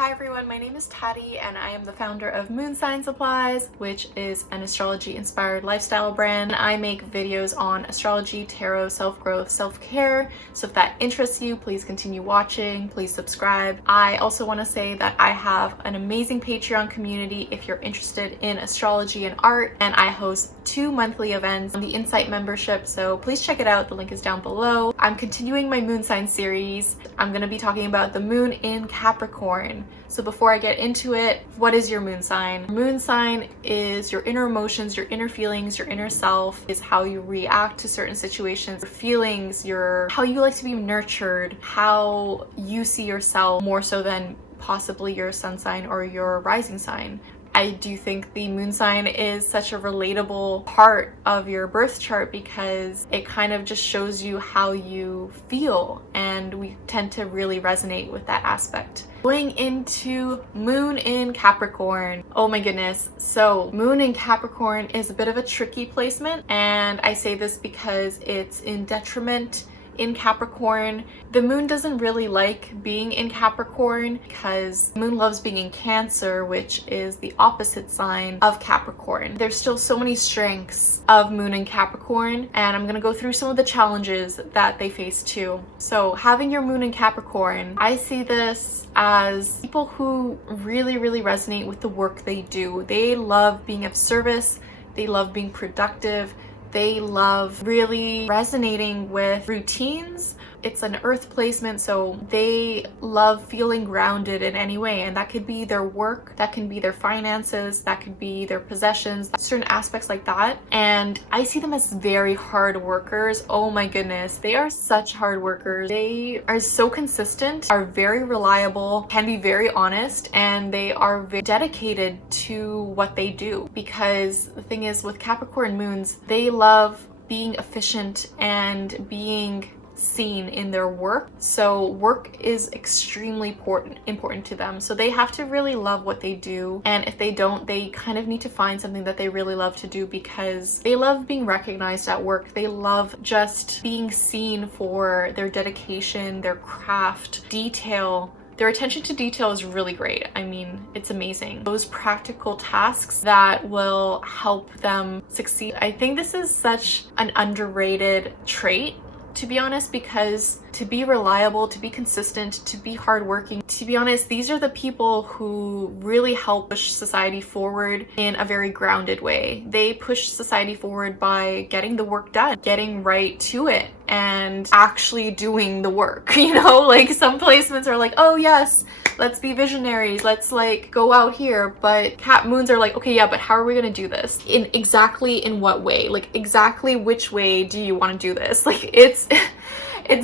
Hi everyone, my name is Tati and I am the founder of Moon Sign Supplies, which is an astrology inspired lifestyle brand. I make videos on astrology, tarot, self-growth, self-care. So if that interests you, please continue watching, please subscribe. I also want to say that I have an amazing Patreon community if you're interested in astrology and art, and I host 2 monthly events on the Insight membership, so please check it out. The link is down below. I'm continuing my moon sign series. I'm going to be talking about the moon in Capricorn. So before I get into it, what is your moon sign? Moon sign is your inner emotions, your inner feelings, your inner self, is how you react to certain situations, your feelings, how you like to be nurtured, how you see yourself more so than possibly your sun sign or your rising sign. I do think the moon sign is such a relatable part of your birth chart because it kind of just shows you how you feel, and we tend to really resonate with that aspect. Going into moon in Capricorn. Oh my goodness. So moon in Capricorn is a bit of a tricky placement, and I say this because it's in detriment in Capricorn. The moon doesn't really like being in Capricorn because the moon loves being in Cancer, which is the opposite sign of Capricorn. There's still so many strengths of moon in Capricorn, and I'm gonna go through some of the challenges that they face too. So having your moon in Capricorn, I see this as people who really resonate with the work they do. They love being of service, they love being productive, they love really resonating with routines. It's an earth placement, so they love feeling grounded in any way, and that could be their work, that can be their finances, that could be their possessions, certain aspects like that. And I see them as very hard workers. Oh my goodness, they are such hard workers. They are so consistent, are very reliable, can be very honest, and they are very dedicated to what they do. Because the thing is, with Capricorn moons, they love being efficient and being seen in their work. So work is extremely important to them. So they have to really love what they do. And if they don't, they kind of need to find something that they really love to do, because they love being recognized at work. They love just being seen for their dedication, their craft, detail. Their attention to detail is really great. I mean, it's amazing. Those practical tasks that will help them succeed. I think this is such an underrated trait, to be honest, because to be reliable, to be consistent, to be hardworking, to be honest, these are the people who really help push society forward in a very grounded way. They push society forward by getting the work done, getting right to it, and actually doing the work, you know? Like, some placements are like, oh yes, let's be visionaries, let's like go out here, but Cap moons are like, okay, yeah, but how are we gonna do this? In what way? Like, exactly which way do you want to do this? Like, it's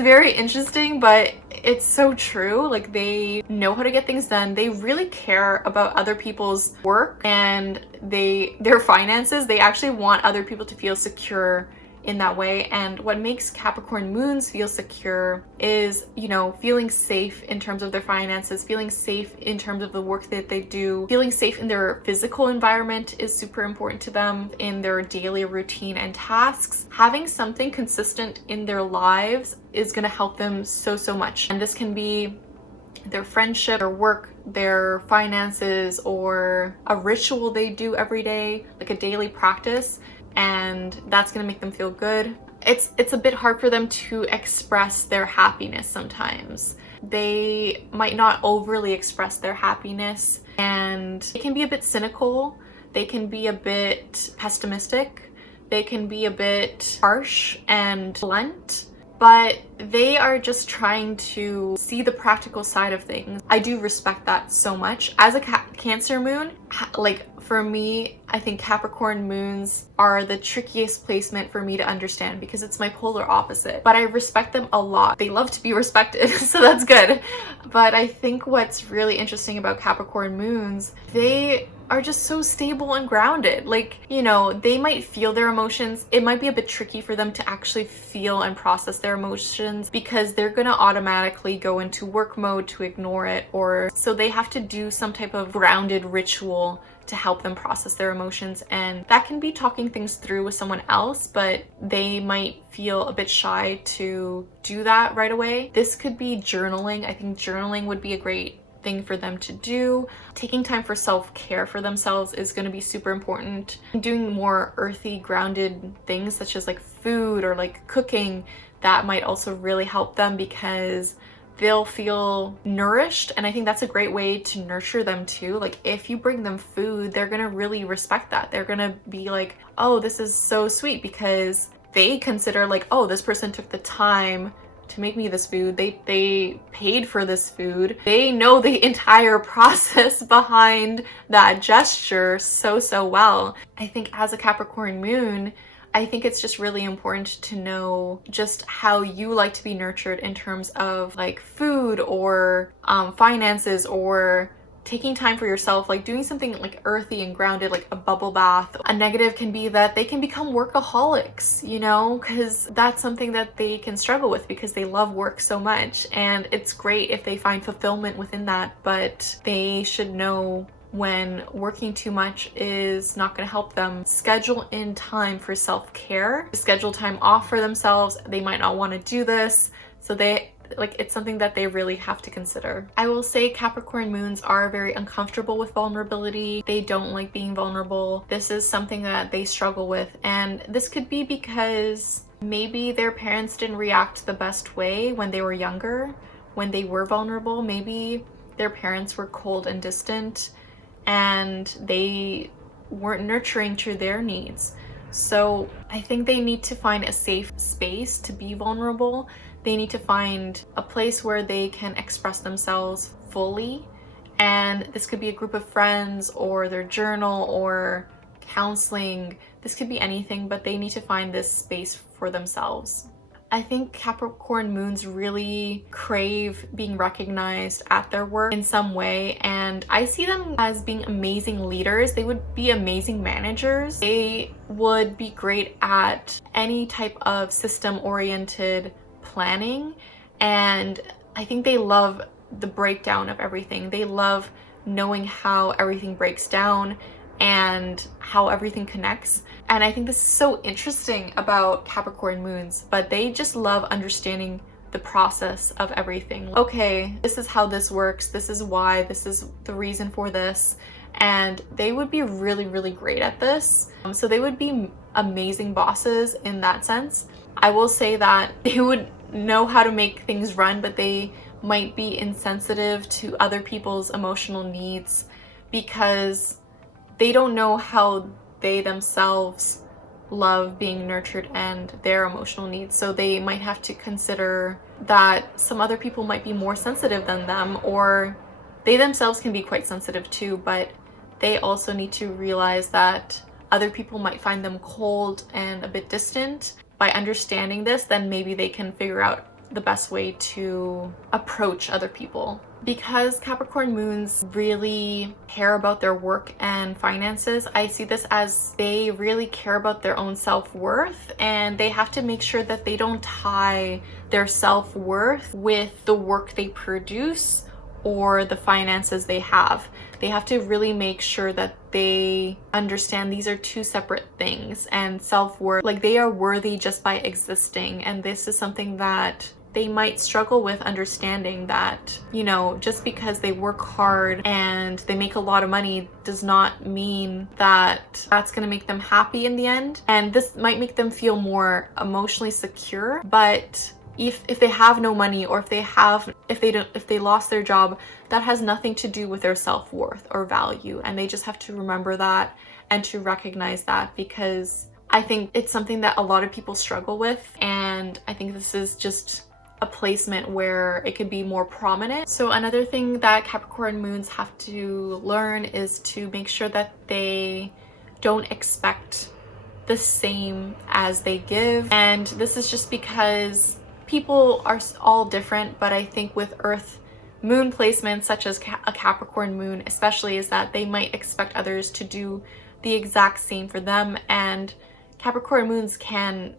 very interesting, but it's so true. Like, they know how to get things done. They really care about other people's work and their finances. They actually want other people to feel secure in that way. And what makes Capricorn moons feel secure is, you know, feeling safe in terms of their finances, feeling safe in terms of the work that they do, feeling safe in their physical environment is super important to them, in their daily routine and tasks. Having something consistent in their lives is going to help them so much. And this can be their friendship, their work, their finances, or a ritual they do every day, like a daily practice, and that's gonna make them feel good. It's a bit hard for them to express their happiness sometimes. They might not overly express their happiness, and they can be a bit cynical, they can be a bit pessimistic, they can be a bit harsh and blunt, but they are just trying to see the practical side of things. I do respect that so much. As a Cancer moon, like, for me, I think Capricorn moons are the trickiest placement for me to understand because it's my polar opposite. But I respect them a lot. They love to be respected, so that's good. But I think what's really interesting about Capricorn moons, they are just so stable and grounded. Like, you know, they might feel their emotions. It might be a bit tricky for them to actually feel and process their emotions because they're gonna automatically go into work mode to ignore it, or so they have to do some type of grounded ritual to help them process their emotions. And that can be talking things through with someone else, but they might feel a bit shy to do that right away. This could be journaling. I think journaling would be a great thing for them to do. Taking time for self-care for themselves is going to be super important. Doing more earthy, grounded things such as like food or like cooking, that might also really help them because they'll feel nourished. And I think that's a great way to nurture them too. Like if you bring them food, they're gonna really respect that. They're gonna be like, oh, this is so sweet, because they consider like, oh, this person took the time to make me this food. They paid for this food. They know the entire process behind that gesture so well. I think as a Capricorn moon, I think it's just really important to know just how you like to be nurtured in terms of like food or finances, or taking time for yourself, like doing something like earthy and grounded, like a bubble bath. A negative can be that they can become workaholics, you know, because that's something that they can struggle with because they love work so much. And it's great if they find fulfillment within that, but they should know when working too much is not going to help them. Schedule in time for self-care, schedule time off for themselves. They might not want to do this, so it's something that they really have to consider. I will say Capricorn moons are very uncomfortable with vulnerability. They don't like being vulnerable. This is something that they struggle with, and this could be because maybe their parents didn't react the best way when they were younger, when they were vulnerable. Maybe their parents were cold and distant and they weren't nurturing to their needs. So I think they need to find a safe space to be vulnerable. They need to find a place where they can express themselves fully. And this could be a group of friends or their journal or counseling. This could be anything, but they need to find this space for themselves. I think Capricorn moons really crave being recognized at their work in some way, and I see them as being amazing leaders. They would be amazing managers. They would be great at any type of system-oriented planning, and I think they love the breakdown of everything. They love knowing how everything breaks down and how everything connects. And I think this is so interesting about Capricorn moons, but they just love understanding the process of everything. Okay, this is how this works. This is why. This is the reason for this. And they would be really great at this. So they would be amazing bosses in that sense. I will say that they would know how to make things run, but they might be insensitive to other people's emotional needs because they don't know how they themselves love being nurtured and their emotional needs. So they might have to consider that some other people might be more sensitive than them, or they themselves can be quite sensitive too, but they also need to realize that other people might find them cold and a bit distant. By understanding this, then maybe they can figure out the best way to approach other people. Because Capricorn moons really care about their work and finances, I see this as they really care about their own self-worth, and they have to make sure that they don't tie their self-worth with the work they produce or the finances they have. They have to really make sure that they understand these are two separate things, and self-worth, like they are worthy just by existing. And this is something that they might struggle with understanding, that, you know, just because they work hard and they make a lot of money does not mean that that's going to make them happy in the end. And this might make them feel more emotionally secure, but if they have no money, or if they lost their job, that has nothing to do with their self-worth or value. And they just have to remember that and to recognize that, because I think it's something that a lot of people struggle with. And I think this is just a placement where it could be more prominent. So another thing that Capricorn moons have to learn is to make sure that they don't expect the same as they give. And this is just because people are all different, but I think with Earth moon placements such as a Capricorn moon especially, is that they might expect others to do the exact same for them. And Capricorn moons can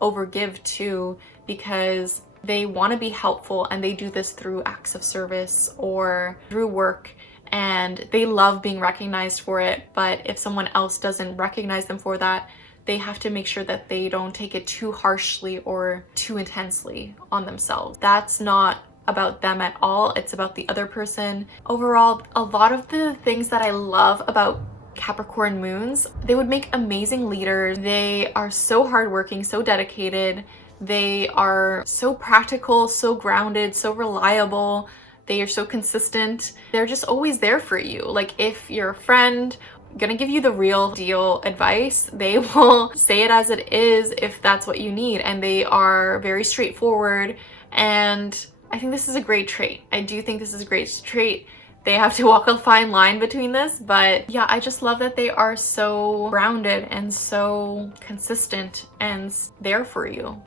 overgive too, because they want to be helpful, and they do this through acts of service or through work, and they love being recognized for it. But if someone else doesn't recognize them for that, they have to make sure that they don't take it too harshly or too intensely on themselves. That's not about them at all. It's about the other person. Overall, a lot of the things that I love about Capricorn moons, they would make amazing leaders. They are so hardworking, so dedicated. They are so practical, so grounded, so reliable. They are so consistent. They're just always there for you. Like if you're a friend, gonna give you the real deal advice, they will say it as it is if that's what you need. And they are very straightforward. And I think this is a great trait. I do think this is a great trait. They have to walk a fine line between this, but yeah, I just love that they are so grounded and so consistent and there for you.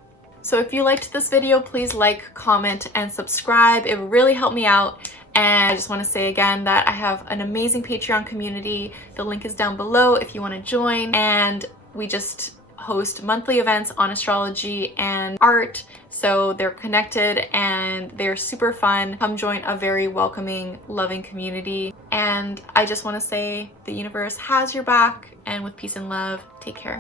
So if you liked this video, please like, comment, and subscribe. It would really help me out. And I just want to say again that I have an amazing Patreon community. The link is down below if you want to join. And we just host monthly events on astrology and art, so they're connected and they're super fun. Come join a very welcoming, loving community. And I just want to say the universe has your back, and with peace and love, take care.